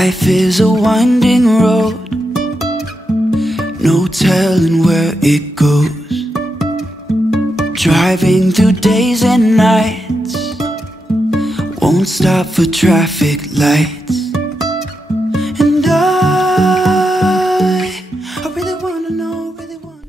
Life is a winding road, no telling where it goes. Driving through days and nights, won't stop for traffic lights. And I really wanna know, really wanna.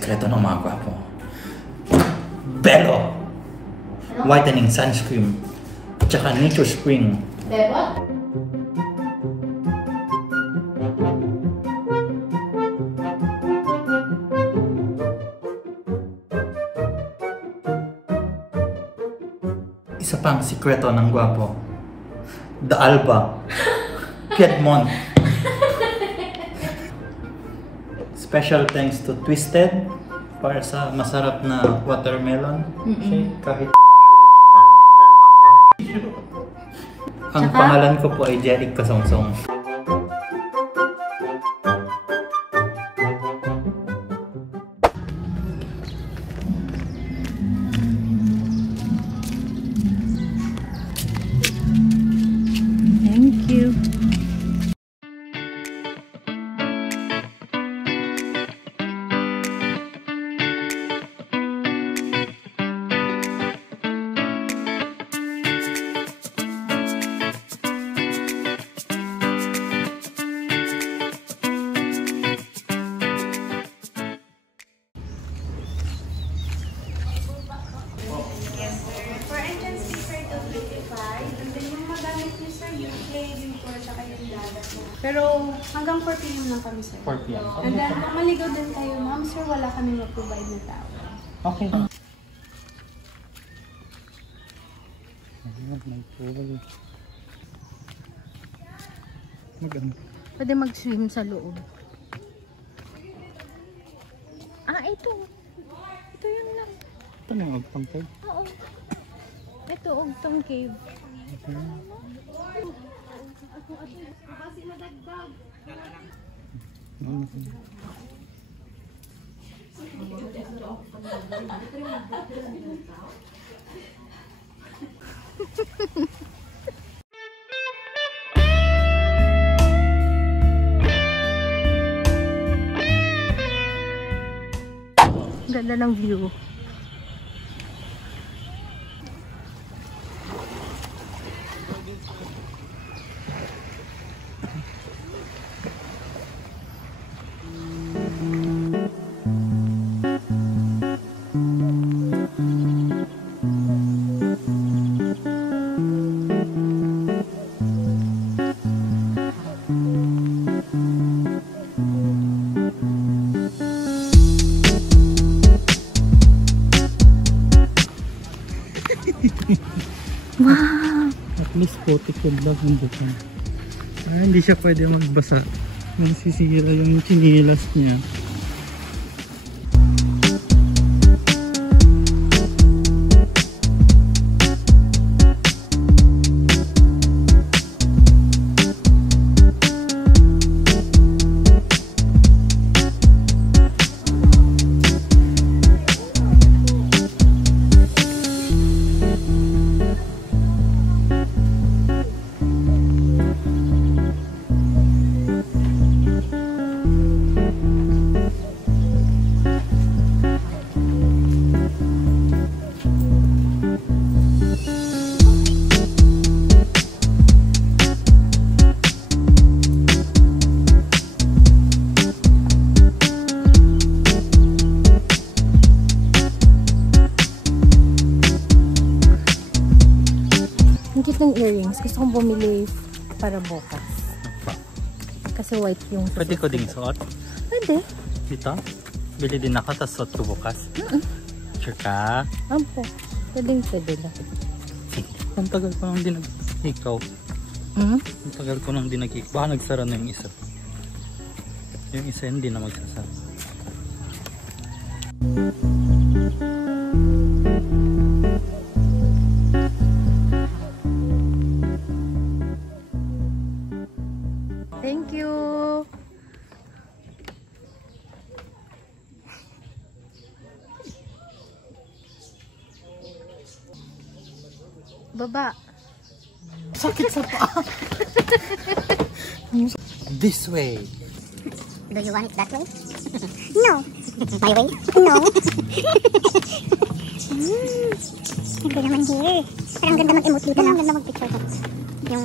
Sekreto ng mga gwapo. Belo! Whitening sunscreen. Tsaka Nature Spring. Belo? Isa pang sikreto ng gwapo. The Alba. Piedmont. Special thanks to Twisted para sa masarap na watermelon shake kahit ang pangalan ko po ay Jeric Kasongsong. Thank you. For entrance fee, sir, 225. And then yung magamit niyo, sir, yung play, yung tour, tsaka yung dagat na. Pero hanggang 4 p.m. lang kami, sir. 4 p.m. And then, kung maligaw din kayo, ma'am, sir, wala kami mag-provide na tao. Okay. Pwede mag-swim sa loob. Ah, ito. Ito yun lang. Ito na yung Ogtong Cave. Oo. Ito, Ogtong Cave. Ganda ng view. putik yung bag ng bukan. Hindi siya pwede magbasa. Masisira yung chinilas niya. Ng earrings. Gusto kong bumili para bukas. Kasi white yung Pwede ko ding suot? Pwede. Dito? Bili din ako, tapos suot ko bukas. Sure ka? Ampo. Pwede lang. Ang tagal ko nang dinag-ikaw. Ang tagal ko nang dinag-ikaw. Baka nagsara na yung isa. Yung isa hindi na magsasara. Thank you. Baba. Sakit sa paa. This way. Do you want it that way? No. My way? No. Hindi naman here. Parang ganda mag-emote dito. Ang ganda mag-picture ko. Yung...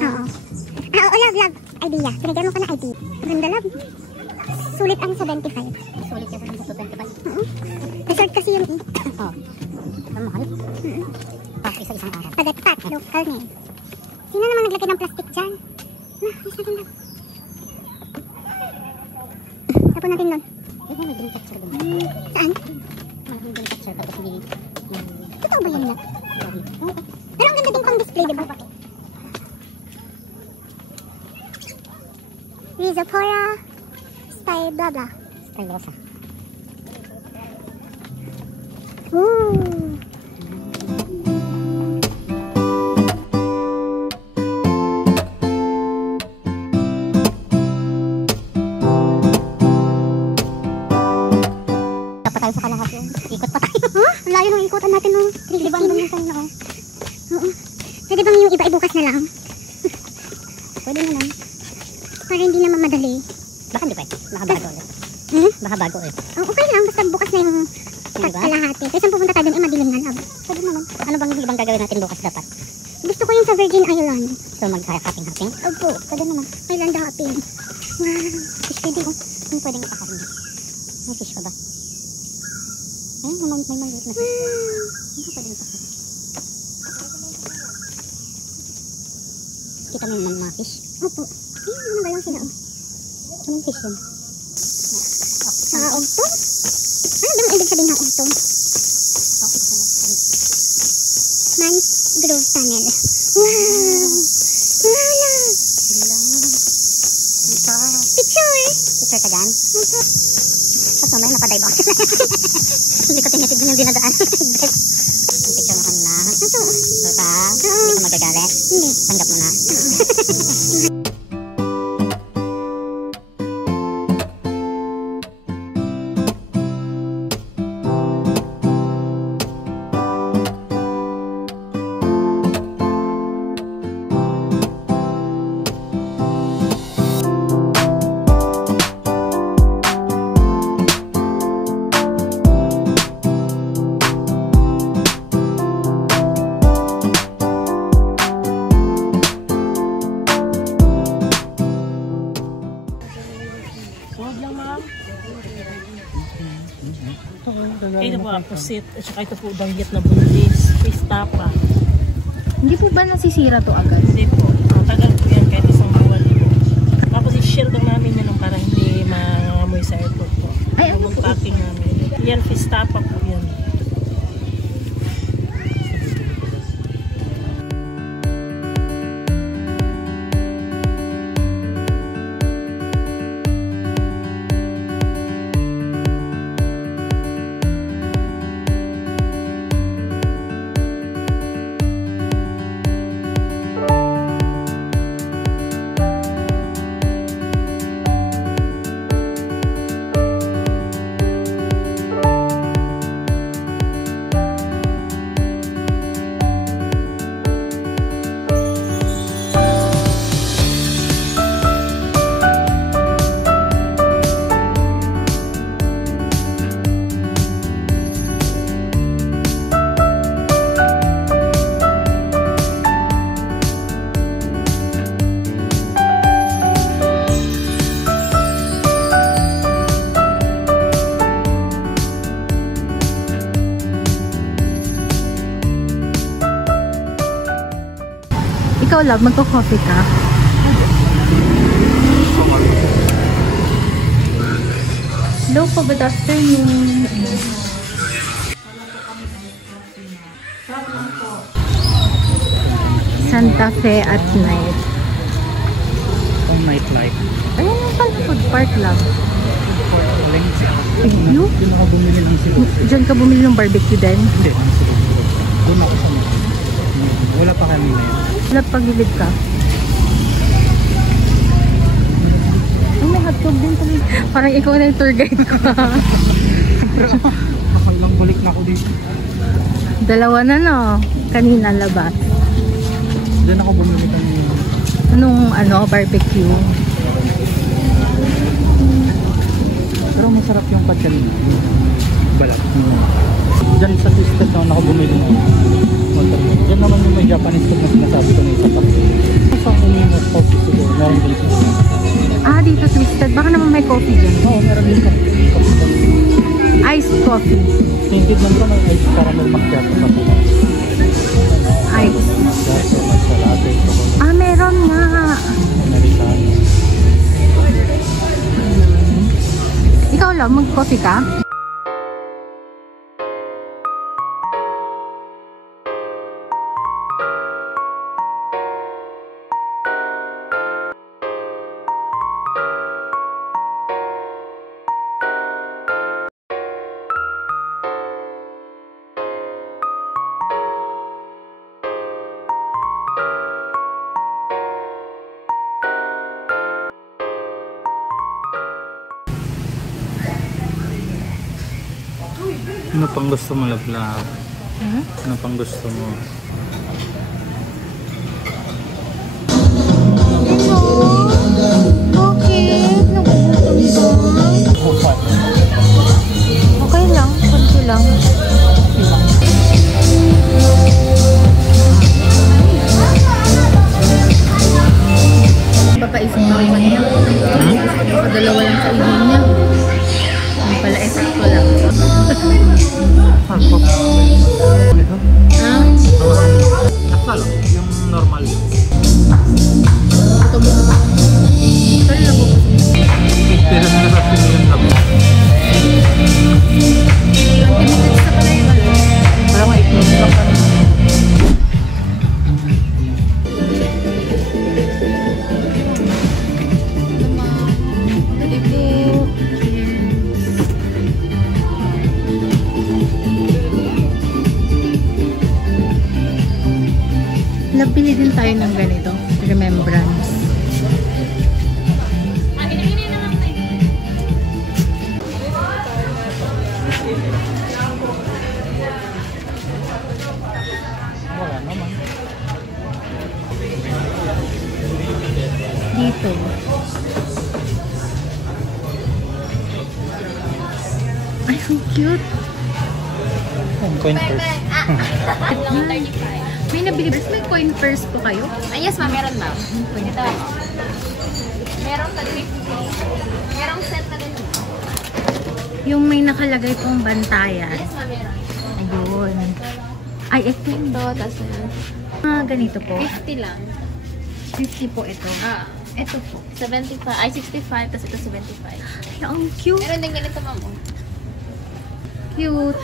Oo, love. Idea. Pinagyan mo ko na idea. Ganda, love. Sulit ang 75. Sulit yung sa 25? Resort kasi yung Oo. Ang mahal? Pag isa-isang araw. Pagat-pat. Local name. Sino naman naglagay ng plastic dyan? Alis natin lang. Tapon natin nun. May dream catcher doon. Saan? Malaking dream catcher. Tapos may... Totoo ba yan na? Pero ang ganda din pang display, diba? Rhizophora style blah blah. Style rosa. Ooh. Tayo sa kalahati. Ikot pa tayo. Ang layo ng ikutan natin nung 3 bandang tayo na. Oo. Pwede bang yung iba ibukas na lang? Pwede na lang. Para hindi naman madali. Baka hindi pwede. Baka bago ulit. Baka bago ulit. Okay lang. Basta bukas na yung kalahati. Kasi saan pupunta tayo dun? Madilim na lang. Pwede naman. Ano bang ibang gagawin natin bukas dapat? Gusto ko yung sa Virgin Island. So mag-hopping-hopping? Opo. Pwede naman. Island hopping. Wow. Fish pwede ko. Ano pwedeng ipakarin? May fish pa ba? Ayun, may maliit na fish. Ano pwede ipakarin? Kita mo yung mga fish? Opo. Ayun, ano ba lang sila? Anong fish yun? Ogtong? Ano ba ang ibig sabihin ng ogtong? Mangrove tunnel. Wow! Wow lang! Picture! Picture ka dyan? Tapos mamaya napadive ako. Hindi ko tinitignan yung dinadaan. Picture mo ka na. Ito. Ito ka? Hindi ka magagalit? Hindi. Tanggap mo na? Ito po pusit, at saka ito po banggit na bunlis, pistapa. Hindi po ba nasisira to agad? Hindi po, ang tagal po yan kahit isang buwan po. Tapos i-shield lang namin yan para hindi maamoy sa airport po. Ay, ano po? Packing namin. Yan, pistapa po yan. love, magko-coffee ka? Hello po, good afternoon. Santa Fe at night. Ang nightlife. Ayun yung pala food park lang. Valencia. View? Doon ako bumili ng silog. Diyan ka bumili ng barbecue din? Hindi, ng silog. Doon ako sa mga. Wala pa kami na yun. Wala pagilid ka. Ay, may hotdog din tuloy. Parang ikaw na yung tour guide ko. Nakailang balik na ako dito. Dalawa na no. Kanina labas. Doon ako bumili ng Anong barbecue? pero masarap yung pagkanina. Balat. Diyan sa Twisted na ako bumili ng watermelon. Diyan naman yung may Japanese food na sinasabi ko na isa pa. Sa Uminos Coffee siguro. Meron dito. Dito Twisted. Baka naman may coffee dyan. Oo, meron dito. Iced coffee. Tinted lang ko may ice caramel macchiato pa. Ice. Macchiato, matcha latte, chocolate, Meron nga. Americano. Ikaw lang, mag-coffee ka? Ano pang gusto mo, Lablab? Ano pang gusto mo? Okay lang, konti lang. Papaisip na rin niya. Dalawa lang sa inom niya. Hindi pala esakto lang. Ito? Nakal, yung normal. Ito mo. Saan lang mo? Pero na sa yung labo. 20 minutes na pala yung ano. Wala nga i-close lang ka na. Napili din tayo ng ganito. Remembrance. Wala naman. Dito. Ay, ang cute. Ang coin first. May nabili. May coin first po kayo? Yes ma'am, meron ma'am. Ito. Merong tag 50. Merong set na ganito. Yung may nakalagay pong bantayan. Yes ma'am, meron. Ayun. Ay, ito. Ito, tapos Ganito po. 50 lang. 50 po ito. Ito po. 75. Ay, 65. Tapos ito 75. Ay, ang cute. Meron din ganito ma'am. Oh. Cute.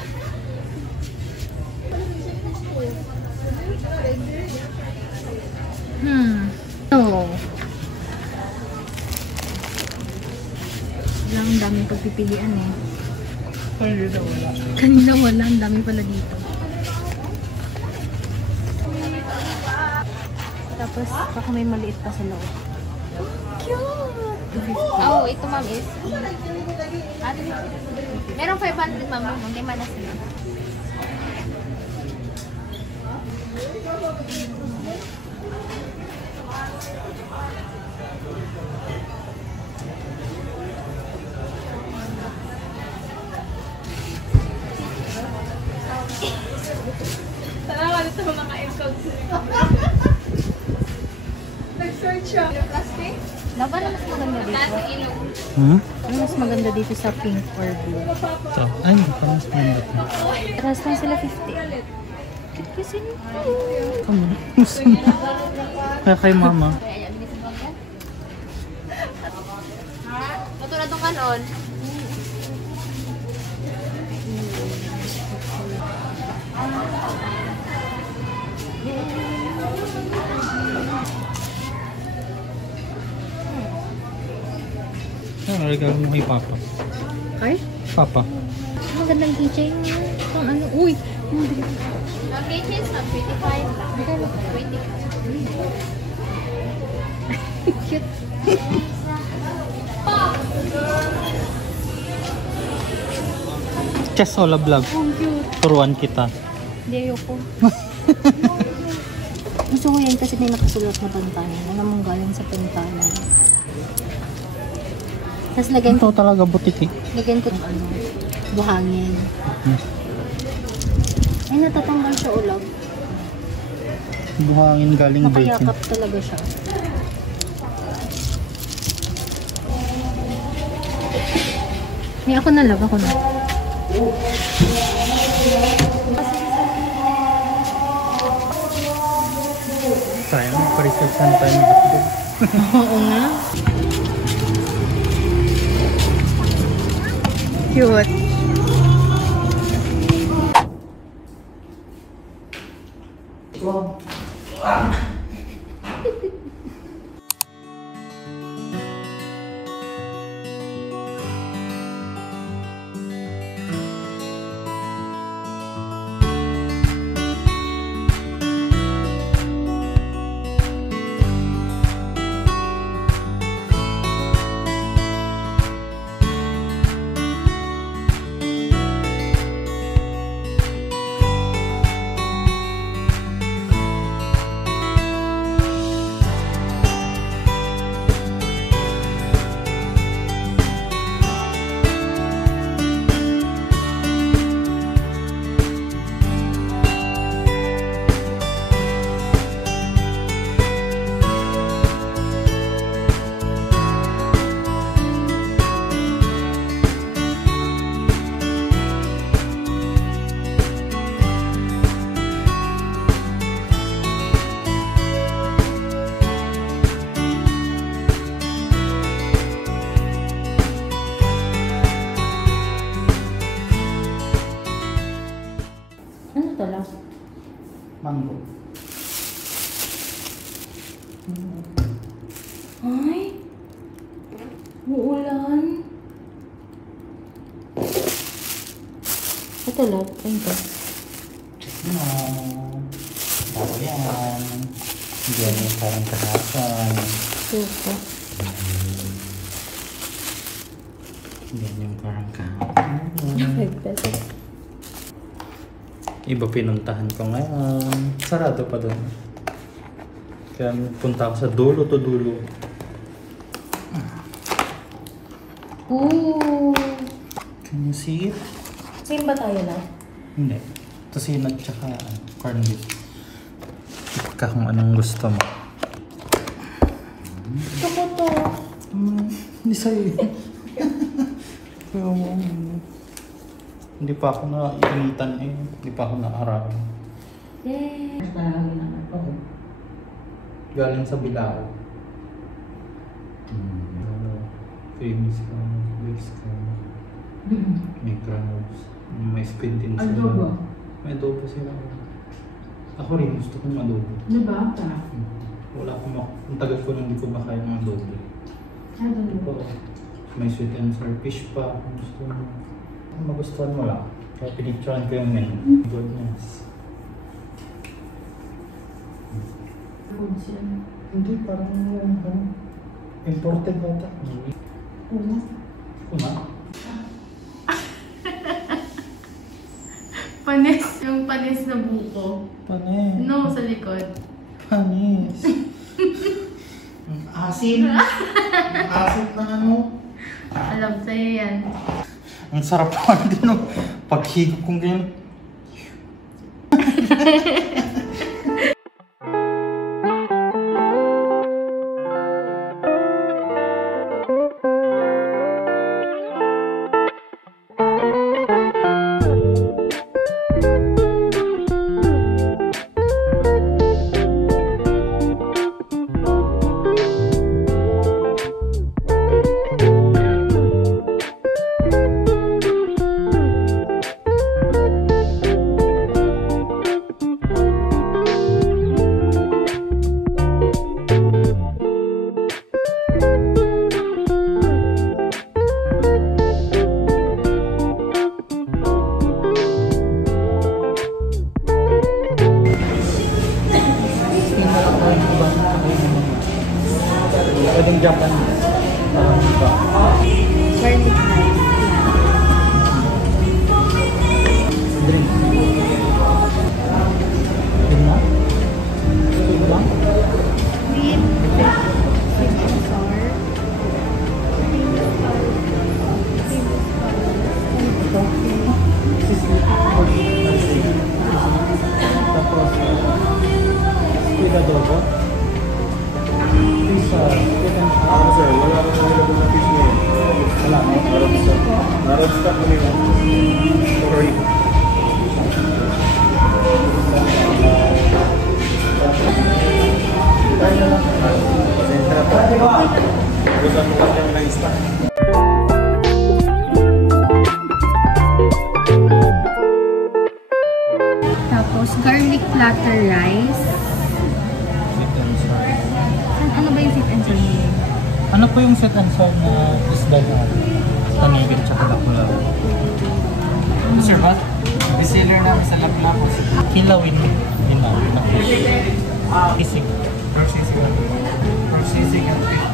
Oh. Wala, ang daming pagpipilian eh. Kanina wala, ang dami pala dito. Tapos, baka may maliit pa sa loob. Cute! Oh, ito ma'am is. Merong 500 ma'am. Hindi man na sila. Salamat sa mga episodes. Nag-search siya. Plastic? Laban na mas maganda dito. Plastic ilong. Ano mas maganda dito sa pink or blue? Ito. Ay, parang mas maganda. Paras lang sila 50. Kissin. Kaya kay mama. Ito na itong kanon. Ano regalo mo kay Papa? Ay? Papa. Ang gandang keychain. Itong ano. Uy! Ang keychain na 25 lang. 25. Cute. Chess o love. Ang cute. Turuan kita. Hindi ayoko. Gusto ko yan kasi may nakasulat na pantalan. Alam mong galing sa pantalan. Tapos lagyan ko, Ito talaga butik eh. lagyan ko ano, buhangin. Ay, natatanggal siya ulag. Buhangin galing Birkin. Nakayakap talaga siya. May ako na love, ako na. Sayang, pa-research na tayo ng hotdog. Oo nga. Cute. Ano to lang? Mango. Ay! Uulan. Ito lang. Ayun to. No. Bago yan. Yan yung parang kahapon. Suko. Yan yung parang kahapon. 5 pesos. Iba pinuntahan ko ngayon. Sarado pa doon. Kaya punta ako sa dulo to dulo. Ooh! Can you see it? Same ba tayo na? Hindi. Tosinat tsaka corned beef. Ika kung anong gusto mo. Gusto ko to. Hindi sa'yo eh. Kaya mo, hindi pa ako na-initan eh. Hindi pa ako na-araw. Yay! Oo. Galing sa Bilao. Famous ka, base ka. May crowns. May spin din sila. Adobo. May adobo sila. Ako rin gusto kong adobo. Diba? Wala akong ang tagal ko nang hindi ko makain ng adobo. Adobo. May sweet and sour fish pa. Kung gusto mo. Kung magustuhan mo lang. Kaya pinicturean ko yung menu. Goodness. Foods yan. Hindi, parang imported na ito. Una. Una? Panis. Yung panis na buko. Panis. No, sa likod. Panis. Ang asin. Ang asin na ano. Alam sa'yo yan. Ang sarap naman din no. Paghigop kong ganyan. yung sweet and sour na isda na tanigin tsaka lakula. Sir, ba? Bestseller namin sa Lapu-Lapu. Kilawin din namin na fish. Isig. Processing. Processing and